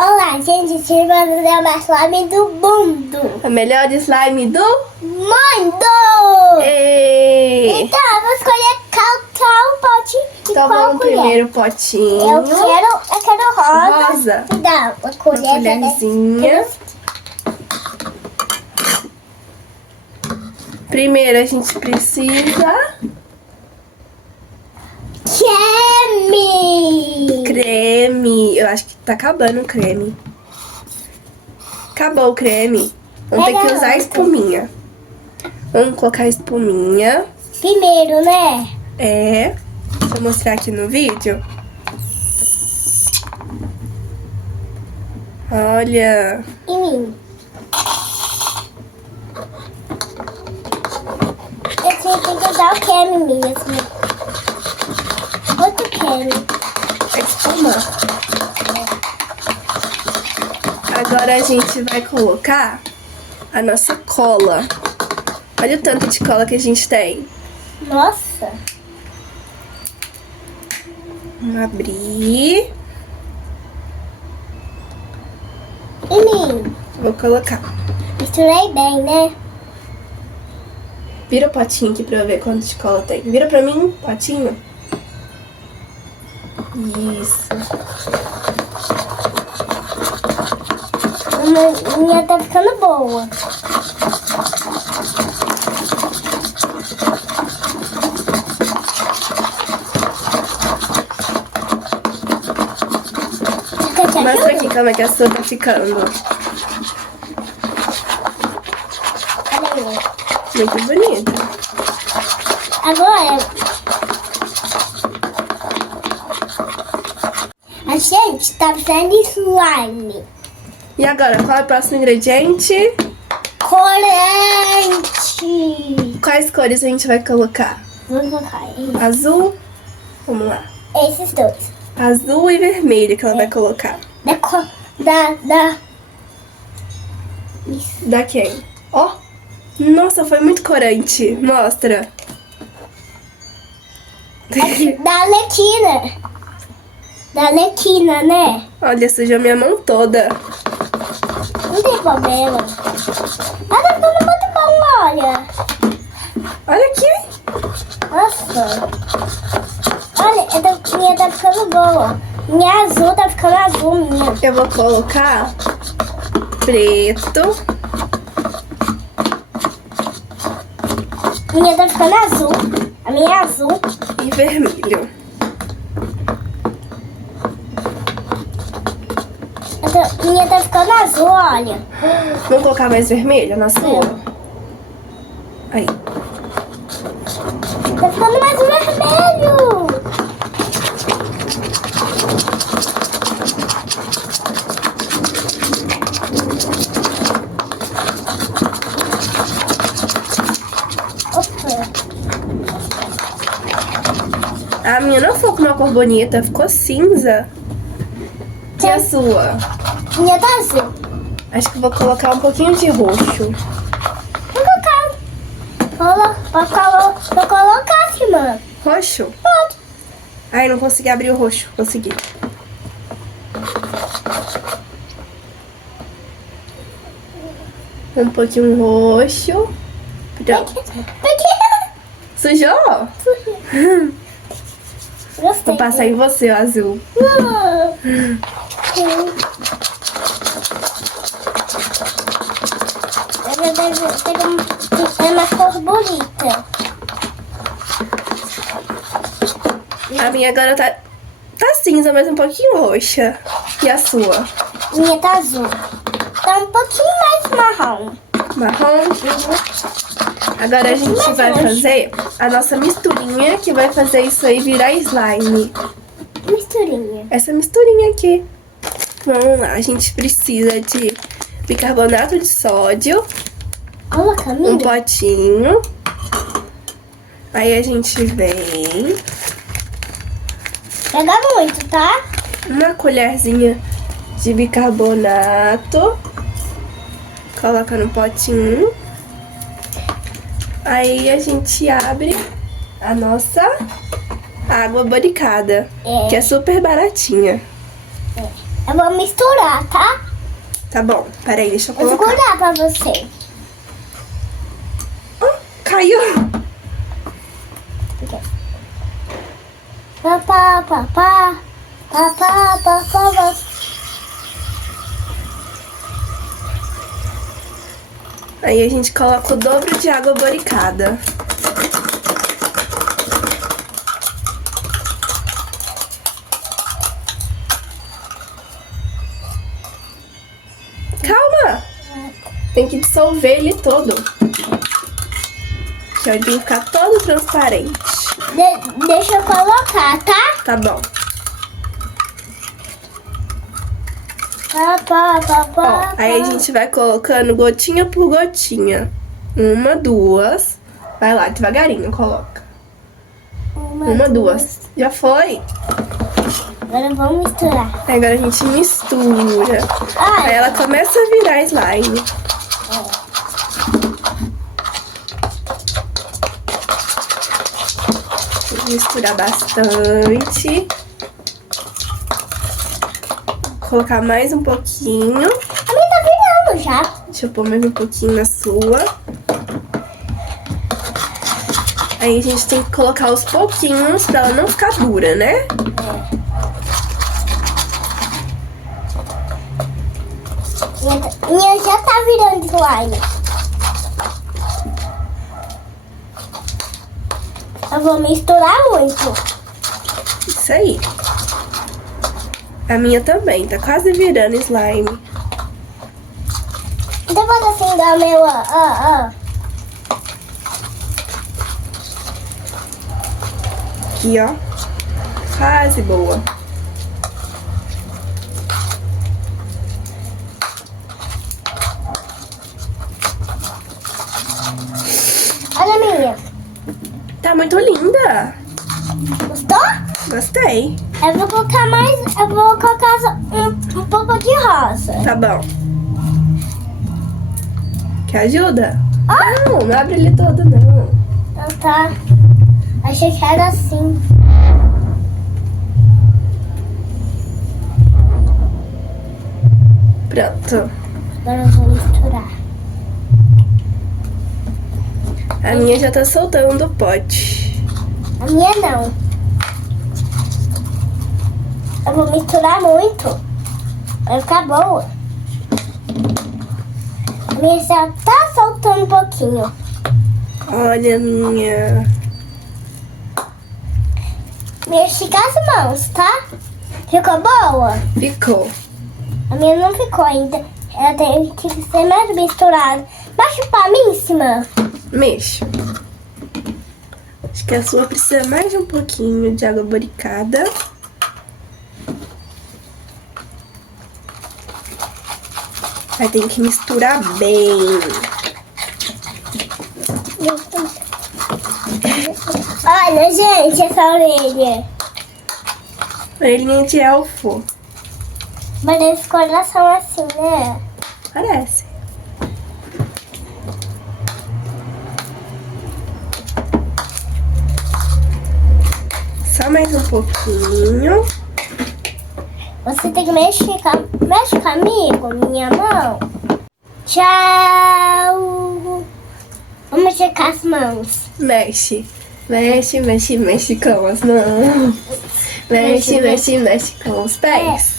Olá, gente, se vai fazer uma slime do mundo. A melhor slime do mundo! Ei! Então, eu vou escolher qual pote e Então qual vamos no colher. primeiro potinho. Eu quero rosa. Rosa. Dá uma colher. Colherzinha. Primeiro a gente precisa creme. Eu acho que tá acabando o creme. Acabou o creme. Vamos ter que usar a espuminha. Vamos colocar a espuminha. Primeiro, né? É. Deixa eu mostrar aqui no vídeo. Olha. Em mim. Eu tenho que usar o creme em mim, assim. Outro creme. Vai espumar. Agora a gente vai colocar a nossa cola. Olha o tanto de cola que a gente tem. Nossa. Vamos abrir. Em mim. Vou colocar. Misturei bem, né? Vira o potinho aqui pra eu ver quanto de cola tem. Vira pra mim, potinho. Isso. A minha tá ficando boa. Mostra aqui como é que a sua tá ficando. Olha aí. Muito bonita. Agora, a gente tá fazendo slime. E agora, qual é o próximo ingrediente? Corante. Quais cores a gente vai colocar? Vou colocar aí. Azul? Vamos lá. Esses dois. Azul e vermelho que ela vai colocar. Isso. Da quem? Ó. Nossa, foi muito corante. Mostra. Da Arlequina. Da Arlequina, né? Olha, sujou minha mão toda. Não tem problema. Ah, tá ficando muito bom, olha. Olha aqui. Nossa. Olha, minha tá ficando boa. Minha azul tá ficando azul, minha. Eu vou colocar preto. Minha tá ficando azul. A minha é azul. E vermelho. Minha tá ficando azul, olha. Vamos colocar mais vermelho na sua? Aí. Tá ficando mais vermelho. A minha não ficou com uma cor bonita, ficou cinza. E a sua? Minha tá azul. Acho que vou colocar um pouquinho de roxo. Vou colocar. Vou colocar, Simã. Roxo? Pode. Ai, não consegui abrir o roxo. Consegui. Um pouquinho roxo. Pronto. Sujou? Gostei. Vou passar em você, o azul. É uma cor bonita. A minha agora tá cinza, mas um pouquinho roxa. E a sua? Minha tá azul. Tá um pouquinho mais marrom. Marrom? Agora a gente vai fazer a nossa misturinha, que vai fazer isso aí virar slime. Misturinha. Essa misturinha aqui. Vamos lá, a gente precisa de bicarbonato de sódio. Olha, Camila. Um potinho. Aí a gente vem. Pega muito, tá? Uma colherzinha de bicarbonato. Coloca no potinho. Aí a gente abre a nossa água boricada, que é super baratinha. Eu vou misturar, tá? Tá bom, peraí, deixa eu Vou colocar. segurar pra você. Caiu! Papá, papá, papá, papá. Aí a gente coloca o dobro de água boricada. Calma! Tem que dissolver ele todo. Que ele tem que ficar todo transparente. Deixa eu colocar, tá? Tá bom. Papá, papá. Ó, aí a gente vai colocando gotinha por gotinha. Uma, duas. Vai lá, devagarinho, coloca. Uma, duas. Já foi? Agora vamos misturar. Aí agora a gente mistura. Aí ela começa a virar slime. Misturar bastante. Colocar mais um pouquinho. A minha tá virando já. Deixa eu pôr mais um pouquinho na sua. Aí a gente tem que colocar aos pouquinhos pra ela não ficar dura, né? Minha já tá virando slime. Eu vou misturar muito. Isso aí. A minha também, tá quase virando slime. Então pode acender o meu, Aqui, ó. Quase boa. Olha a minha. Tá muito linda. Gostou? Gostei. Eu vou colocar mais, eu vou colocar um pouco de rosa. Tá bom. Quer ajuda? Ah! Não, não abre ele todo, não. Então tá. Achei que era assim. Pronto. Agora eu vou misturar. A minha já tá soltando o pote. A minha não. Eu vou misturar muito. Vai ficar boa. A minha já tá soltando um pouquinho. Olha a minha. Mexe com as mãos, tá? Ficou boa? Ficou. A minha não ficou ainda. Ela tem que ser mais misturada. Baixa pra mim, Simã. Mexa. Acho que a sua precisa mais de um pouquinho de água boricada. Aí tem que misturar bem. Olha, gente, essa orelha. Orelhinha de elfo. Parece coração assim, né? Parece. Só mais um pouquinho. Você tem que mexer comigo, minha mão. Tchau. Vamos checar as mãos. Mexe. Mexe, mexe, mexe com as mãos. Mexe, mexe, mexe com os pés.